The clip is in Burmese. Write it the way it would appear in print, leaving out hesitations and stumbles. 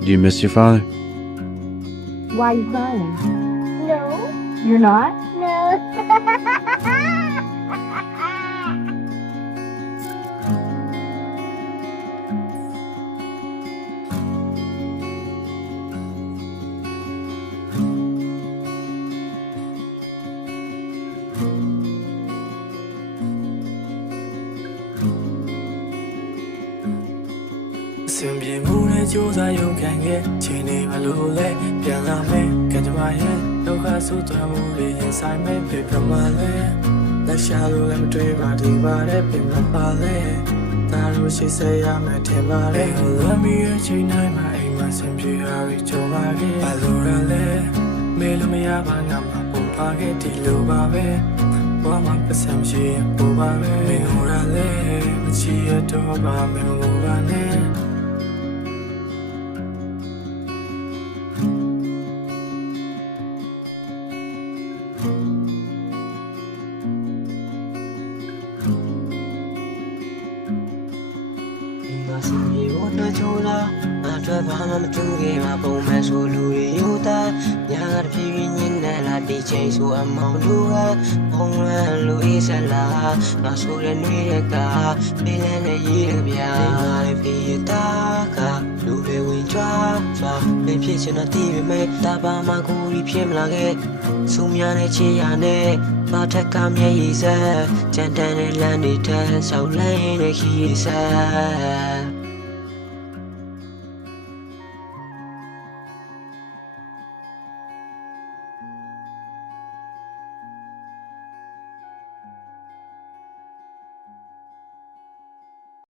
Do you miss your father? Why are you crying? No. You're not? No. စင်ပြေမှုနဲ့ကြိုးစားရုံခံခဲ့ချိန်နေမလို့လဲပြန်လာမယ်ကံကြမ္မာရဲ့ဒုက္ခဆူသွမ်းမှုတွေရင်ဆိုင်မဲ့ဖြစ်ပြမလဲလက်ရှာလို့လည်းမတွေ့ပါဒီပါတဲ့ပြင်မပါလဲဒါလို့ရှိစေရမယ်ထင်ပါလေလမ်းမီရဲ့ချိန်တိုင်းမှာအိမ်မှာစင်ပြေဟာပြီးကြုံလာခဲ့ဘာလို့လဲမေလို့မရပါငါမှပုံပါခဲ့ဒီလိုပါပဲဘာမှပစံရှိပူပါပဲမင်းဟိုရလဲမချီရတော့ပါမင်းဟိုပါနဲ့ စင်ပြေဖို့နှချိုးလားအတွက်ဘာမှမတူခဲ့မှာပုံမှန်ဆိုလူတွေယူသားညာကတဖြည်းဖြည်းညင်နေလာဒီချိန်ဆိုအမောင်လူဟာပုံမှန်လူအေးဆက်လာငါဆိုတဲ့နှွေးတဲ့ကပေးလဲနဲ့ရေးရပြာငါလည်းပြေးတာကလူတွေဝင်ကြွားမဖြစ်ချင်တော့တည်ပေမဲ့တာပါမကူရီဖြစ်မလာခဲ့စုံများနဲ့ချေရနဲ့ဘာထက်ကမျက်ရည်စက်ကြမ်းတမ်းတဲ့လမ်းတွေထက်ဆောက်လိုက်တဲ့ခီးဆက်